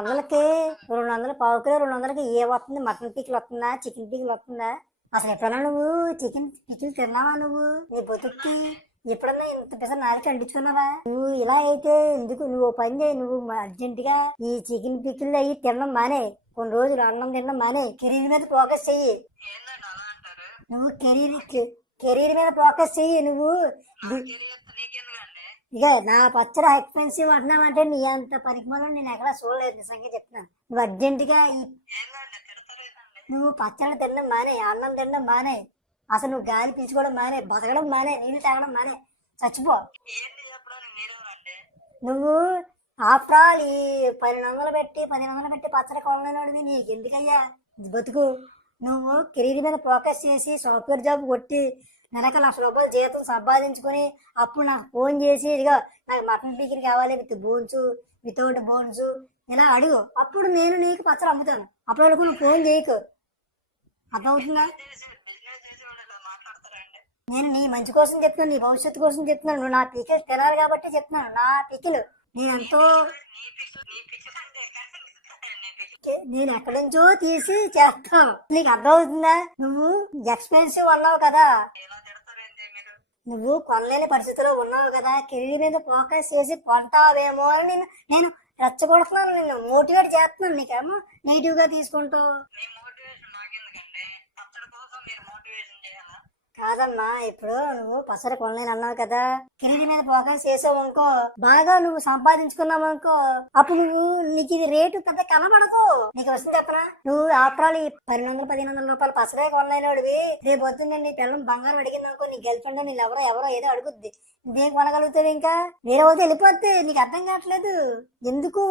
వందలకి రెండు వందలు పావు కిలో రెండు వందలకి ఏ వస్తుంది? మటన్ పికిల్ వస్తుందా? చికెన్ పికిల్ వస్తుందా? అసలు ఎప్పుడన్నా నువ్వు చికెన్ పికిల్ తిన్నావా నువ్వు? నీ బతుక్కి ఎప్పుడన్నా ఇంత పెద్ద నాలుగు అంటించుకున్నావా? నువ్వు ఇలా అయితే ఎందుకు? నువ్వు పని చేయి నువ్వు అర్జెంట్గా ఈ చికెన్ పికిల్ అయ్యి తినడం మానే. కొన్ని రోజులు అన్నం తినడం మానే. కెరీర్ మీద ఫోకస్ చెయ్యి. నువ్వు కెరీర్ కెరీర్ మీద ఫోకస్ చెయ్యి నువ్వు. ఇక నా పచ్చడి ఎక్స్పెన్సివ్ అంటున్నావంటే నీ అంత పనికిమాలను నేను ఎక్కడా చూడలేదు నిజంగా చెప్తున్నాను నువ్వు అర్జెంట్గా ఈ ఏందండి తిడతారేదండి నువ్వు పచ్చడి తినడం మానే అన్నం తినడం మానే అసలు నువ్వు గాలి పీల్చుకోవడం మానే బతకడం మానే నీళ్ళు తాగడం మానే. చచ్చిపో. నువ్వు ఆఫ్టర్ ఆల్ ఈ పన్నెండు వందలు పెట్టి పదిహేను వందలు పెట్టి పచ్చడి కొనలేనోడివి నీకు ఎందుకయ్యా బతుకు. నువ్వు కెరీర్ మీద ఫోకస్ చేసి సాఫ్ట్వేర్ జాబ్ కొట్టి నెలకు లక్ష రూపాయలు జీతం సంపాదించుకొని అప్పుడు నాకు ఫోన్ చేసి ఇదిగో నాకు మటన్ పీకిరి కావాలి విత్ బోన్స్ వితౌట్ బోన్స్. ఇలా అడుగు. అప్పుడు నేను నీకు పచ్చడి అమ్ముతాను. అప్పటి వరకు నువ్వు ఫోన్ చేయకు. అర్థమవుతుందా? నేను నీ మంచి కోసం చెప్తున్నాను నీ భవిష్యత్తు కోసం చెప్తున్నాను. నువ్వు నా పీకిలు తినాలి కాబట్టి చెప్తున్నాను. నా పీకిలు. నేను ఎంతో నేను ఎక్కడి నుంచో తీసి చేస్తాం. నీకు అర్థమవుతుందా? నువ్వు ఎక్స్పెన్సివ్ అన్నావు కదా. నువ్వు కొనలేని పరిస్థితిలో ఉన్నావు కదా. కెరీర్ మీద ఫోకస్ చేసి కొంటావేమో అని నేను నేను రెచ్చగొడుతున్నాను నిన్ను. మోటివేట్ చేస్తున్నాను. నీకేమో నెగిటివ్గా తీసుకుంటావు మీ మోటివేషన్ నాకెందుకండి పచ్చడి కోసం మీరు మోటివేషన్ చేయాలా కాదమ్మా ఇప్పుడు నువ్వు పసర కొనలేని అన్నావు కదా. కెరీర్ మీద ఫోకస్ చేసావు అనుకో బాగా నువ్వు సంపాదించుకున్నావు అనుకో అప్పుడు నువ్వు నీకు ఇది రేటు పెద్ద కనబడదు నీకు వస్తుంది చెప్పనా? నువ్వు ఆఫ్టర్ ఆల్ ఈ పన్నెండు వందల పదిహేను వందల రూపాయలు పసరే కొనలేనివాడివి రేపు పొద్దున్నే నీ పిల్లలు బంగారం అడిగింది అనుకో నీ గర్ల్ ఫ్రెండ్ నీ ఎవరో ఎవరో ఏదో అడుగుద్ది. నువ్వేం కొనగలుగుతావు ఇంకా? వేరే వాళ్ళతో వెళ్ళిపోద్ది నీకు అర్థం కావట్లేదు. ఎందుకు?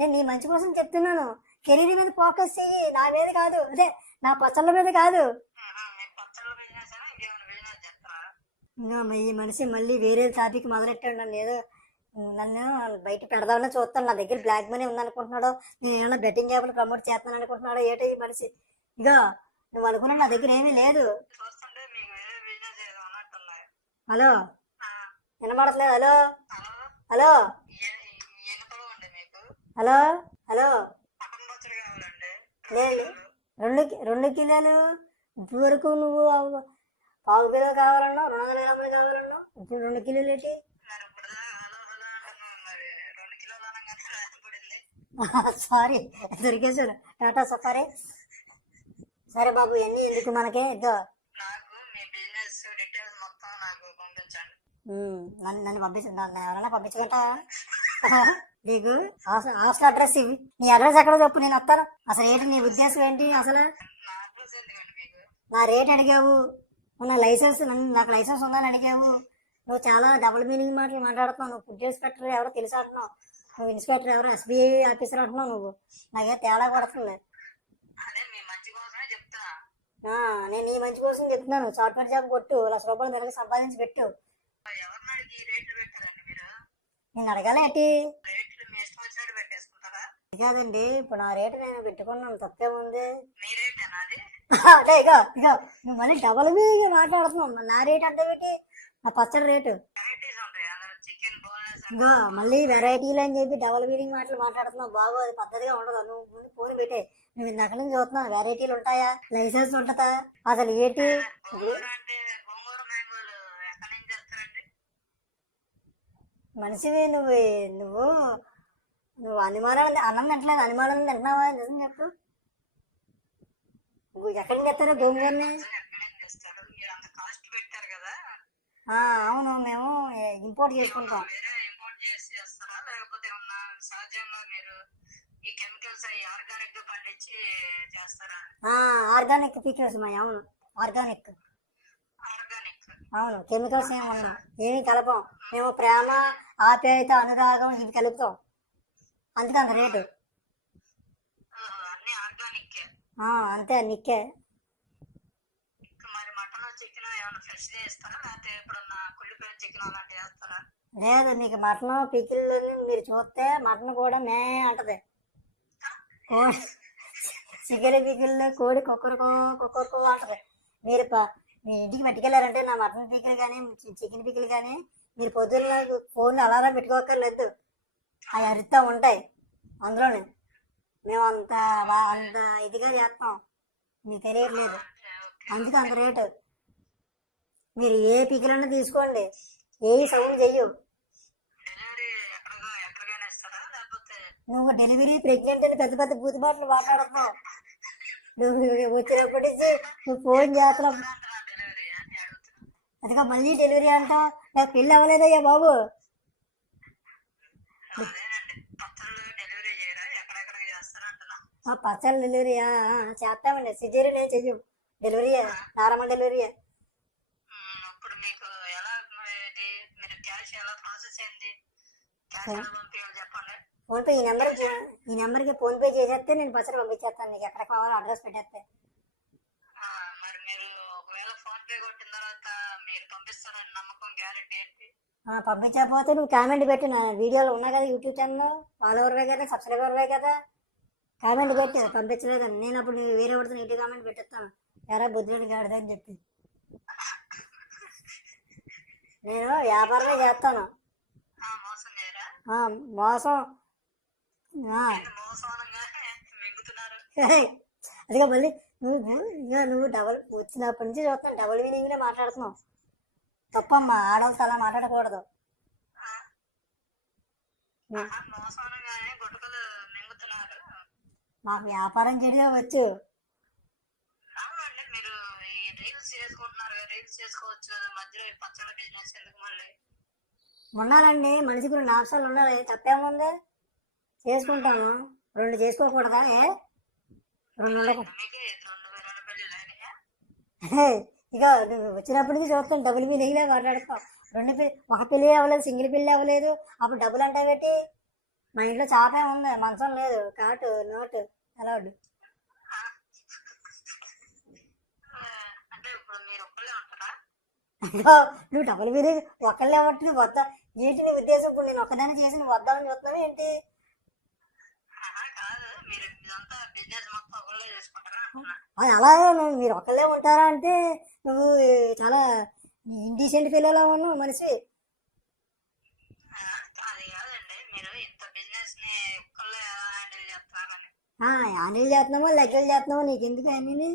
నేను నీ మంచి కోసం చెప్తున్నాను. కెరీర్ మీద ఫోకస్ చెయ్యి. నా మీద కాదు. అదే నా పసర్ల మీద కాదు. ఈ మనిషి మళ్ళీ వేరే టాపిక్ మొదలెట్టాడు నన్ను ఏదో నన్ను బయట పెడదామని చూస్తాను నా దగ్గర బ్లాక్ మనీ ఉందనుకుంటున్నాడు నేను ఏమైనా బెట్టింగ్ యాప్లు ప్రమోట్ చేస్తాను అనుకుంటున్నాడు ఏటో ఈ మనిషి. ఇగో నువ్వు అనుకున్నా నా దగ్గర ఏమీ లేదు. హలో? వినబడట్లేదు హలో? హలో? హలో? హలో? లేదు. రెండు రెండు కిలోలు ఇప్పుడు వరకు నువ్వు పావు కిలో కావాలన్నా రెండు వందల గ్రాములు కావాలన్నా ఇప్పుడు రెండు కిలోలు ఏంటి? Sorry దొరికేశాను Tata safari. సరే బాబు ఎన్ని ఎందుకు మనకే? ఇద్దో నన్ను నన్ను పంపించ నన్ను ఎవరైనా పంపించగట నీకు హాస్టల్ అడ్రస్ ఇవి నీ అడ్రస్ ఎక్కడ చెప్పు నేను వస్తాను. అసలు ఏంటి నీ ఉద్దేశం ఏంటి అసలు? నా రేట్ అడిగావు. నా లైసెన్స్ నాకు లైసెన్స్ ఉందని అడిగావు. నువ్వు చాలా డబుల్ మీనింగ్ మాటలు మాట్లాడుతున్నావు. నువ్వు ఫుడ్ ఇన్స్పెక్టర్ ఎవరో తెలుసు అంటున్నావు. నువ్వు ఇన్స్పెక్టర్ ఎవరో ఎస్బీఐ ఆఫీసర్ అంటున్నావు నువ్వు. నాకే తేడా కొడుతుంది నేను ఈ మంచి కోసం చెప్తున్నాను. సాఫ్ట్వేర్ జాబ్ కొట్టు. లక్ష రూపాయలు నెలకు సంపాదించి పెట్టు. నేను అడగాలి ఏంటి? రేట్లు మీ ఇష్టం వచ్చినట్టు పెట్టేసుకుంటారా? అది కాదండి. ఇప్పుడు నా రేటు నేను పెట్టుకున్నాను. తప్పే ఉంది. మీ రేటేనా అది ఇక ఇక నువ్వు మళ్ళీ డబల్ మీగా మాట్లాడుతున్నావు. నా రేట్ అంటే ఏంటి? నా పచ్చడి రేటు ఇగో మళ్ళీ వెరైటీలు అని చెప్పి డబల్ మీనింగ్ మాటలు మాట్లాడుతున్నావు. అది పద్ధతిగా ఉండదు. నువ్వు ముందు ఫోన్ పెట్టే. నువ్వు ఇందాక నుంచి చూస్తున్నావు. వెరైటీలు ఉంటాయా? లైసెన్స్ ఉంటుందా? అసలు ఏంటి? మనిషివి నువ్వు నువ్వు నువ్వు అనుమానాలు అన్నం తింటలేదు. అనుమానాలు తింటున్నావా? నిజం చెప్పు. నువ్వు ఎక్కడ తెస్తారో గోంగూరని అవును మేము ఇంపోర్ట్ చేసుకుంటాం. ఆర్గానిక్ ఫీచర్స్ మా అవును ఆర్గానిక్. అవును కెమికల్స్ ఏమి ఉన్నాం ఏమి కలపం. మేము ప్రేమ ఆప్యాయత అనురాగం ఇవి కలుపుతాం. అందుకే అంత రేటు. అంతే నిక్కే మరి మటన్ చికెన్ ఏమైనా ఫ్రెష్ చేస్తారా? లేకపోతే ఎప్పుడన్నా కుళ్ళిపోయిన చికెన్ అలాంటివి వేస్తారా లేదు మీకు మటన్ పికిల్ మీరు చూస్తే మటన్ కూడా మే అంటది. చికెన్ పికిల్ కోడి కుక్కరుకో కుక్కరుకో అంటది. మీరు ప- మీ ఇంటికి పట్టుకెళ్ళారంటే నా మటన్ పికిల్ కానీ చికెన్ పికిల్ కానీ మీరు పొద్దున్న ఫోన్ అలారం పెట్టుకోకర్లేదు అవి అరుస్తూ ఉంటాయి అందులోనే. మేము అంత అంత ఇదిగా చేస్తాం. మీకు తెలియట్లేదు. అందుకే అంత రేటు. మీరు ఏ పికిలన్నా తీసుకోండి. ఏ సౌండ్ చెయ్యు. నువ్వు డెలివరీ ప్రెగ్నెంట్ అని పెద్ద పెద్ద బూతి మాటలు మాట్లాడుతున్నావు. నువ్వు వచ్చినప్పటి నుంచి నువ్వు ఫోన్ చేస్తున్నావు. అదిగా మళ్ళీ డెలివరీ అంటావు. నాకు పెళ్ళి అవ్వలేదయ్యా బాబు. పచ్చళ్ళ డెలివరీ ఆ, ఆ, చేస్తామండి సిజేరియన్ చెయ్యం డెలివరీ నార్మల్ డెలివరీ. ఇప్పుడు మీకు ఎలా ఇది మీరు క్యాష్ ఎలా ప్రాసెస్ అయింది? క్యాష్ ఎలా పంపించాలి చెప్పండి. ఫోన్ పే ఈ నెంబర్కి ఈ నెంబర్కి ఫోన్ పే చేసేస్తే నేను పచ్చడి పంపించేస్తాను. నీకు ఎక్కడ కావాలో అడ్రస్ పెట్టేస్తే. ఆ, మరి మీరు ఒకవేళ ఫోన్ పే కొట్టిన తర్వాత మీరు పంపిస్తారని నమ్మకం గ్యారెంటీ ఏంటి? ఆ, పంపించకపోతే నువ్వు కామెంట్ పెట్టు. నా వీడియోలో ఉన్నా కదా యూట్యూబ్ ఛానల్ ఫాలోవర్వే కదా సబ్స్క్రైబర్వే కదా. కామెంట్ పెట్టు పంపించలేదని. నేను అప్పుడు నువ్వు వేరే పడితే ఇంటి కామెంట్ పెట్టేస్తాను ఎరా బుద్ధుడు గాడిదని చెప్పి. నేను వ్యాపారమే చేస్తాను. మోసం అదిగా మళ్ళీ నువ్వు ఇక నువ్వు డబల్ వచ్చినప్పటి నుంచి చూస్తున్నావు డబుల్ మీనింగ్లే మాట్లాడుతున్నావు. తప్పమ్మా ఆడవాళ్ళతో అలా మాట్లాడకూడదు. పచ్చళ్ళ బిజినెస్ ఎందుకు మళ్ళీ? ఉండాలండి మనిషికి రెండు ఆప్షన్లు ఉండాలి తప్పేముంది చేసుకుంటాను రెండు చేసుకోకూడదా ఏ? రెండు ఇక వచ్చినప్పటికీ చూస్తాను డబుల్ మీనింగ్లే మాట్లాడతావు రెండు ఒక పెళ్ళి అవ్వలేదు సింగిల్ పెళ్ళి అవ్వలేదు. అప్పుడు డబ్బులు అంటే పెట్టి మా ఇంట్లో చాపే ఉంది? మంచం లేదు. కాటు నోటు అలౌడ్ మీరు ఒక్కళ్ళే నువ్వు డబుల్ మీనింగ్ ఒకళ్ళే పట్టి వద్ద ఏంటి నీ ఉద్దేశం? ఇప్పుడు నేను ఒకదాన్ని చేసి నువ్వు వద్దామని చూస్తున్నావు ఏంటి? అది అలాగే నువ్వు మీరు ఒక్కళ్ళే ఉంటారా అంటే నువ్వు చాలా ఇండీసెంట్ అలా ఉన్నావు మనిషి ఆ, అది కాదండి మీరు ఇంత బిజినెస్ని ఒక్కళ్ళే ఎలా హ్యాండిల్ యానిల్ చేస్తున్నామో లెక్కలు చేస్తున్నామో నీకు ఎందుకు అన్నీ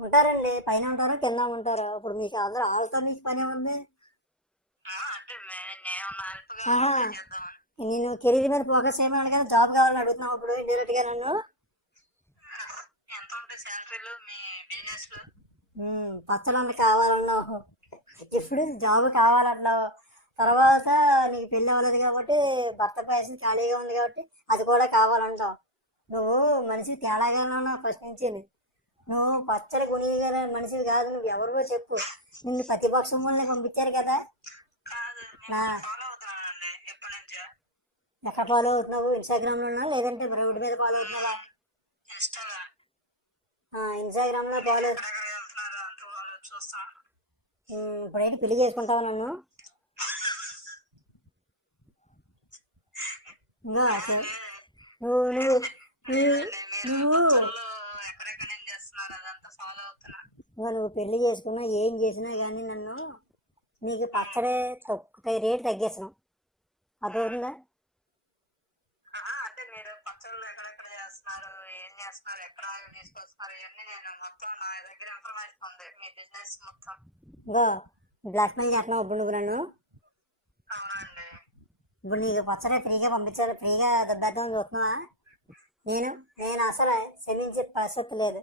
ఉంటారండి పైన ఉంటారు కింద ఉంటారు? ఇప్పుడు మీకు అందరూ వాళ్ళతో మీకు పని ఉంది. నేను కెరీర్ మీద ఫోకస్ చేయమని కానీ జాబ్ కావాలని అడుగుతున్నావు ఇప్పుడు డైరెక్ట్గా నన్ను పచ్చడన్న కావాలన్నావు. ఇప్పుడు జాబ్ కావాలన్నావు తర్వాత నీకు పెళ్ళి అవ్వలేదు కాబట్టి భర్త పైసలు ఖాళీగా ఉంది కాబట్టి అది కూడా కావాలంటావు. నువ్వు మనిషి తేడాగానే ఉన్నావు ఫస్ట్ నుంచి నువ్వు పచ్చడి కొనియగల మనిషివి కాదు నువ్వు ఎవరికో చెప్పు. నిన్ను ప్రతిపక్షం వల్లనే పంపించారు కదా. నా ఎక్కడ ఫాలో అవుతున్నావు? ఇన్స్టాగ్రామ్లో ఉన్నా లేదంటే రోడ్డు మీద ఫాలో అవుతున్నావా? ఇన్స్టాగ్రామ్లో ఫాలో ఇప్పుడైతే పెళ్ళి చేసుకుంటావా నన్ను. అసలు నువ్వు నువ్వు నువ్వు నువ్వు. ఎక్కడెక్కడ ఏం అదంతా నువ్వు పెళ్ళి చేసుకున్నా ఏం చేసినా కానీ నన్ను నీకు పచ్చడే తక్కువ రేటు తగ్గిస్తున్నాం. అర్థమవుతుందా? ఉందా అంటే పచ్చళ్ళు చేస్తున్నారు ఏం చేస్తున్నారు ఎక్కడ తీసుకొస్తున్నారు ఇవన్నీ నేను మొత్తం నా దగ్గర ఇన్ఫర్మేషన్ ఉంది. మీ బిజినెస్ మొత్తం. ఇంకో బ్లాక్మెయిల్ చేస్తున్నావు ఇప్పుడు నువ్వు నన్ను. ఇప్పుడు నీకు పచ్చడి ఫ్రీగా పంపించారు ఫ్రీగా దెబ్బేద్దామని చూస్తున్నావా? నేను నేను అసలు క్షమించే పరిస్థితి లేదు.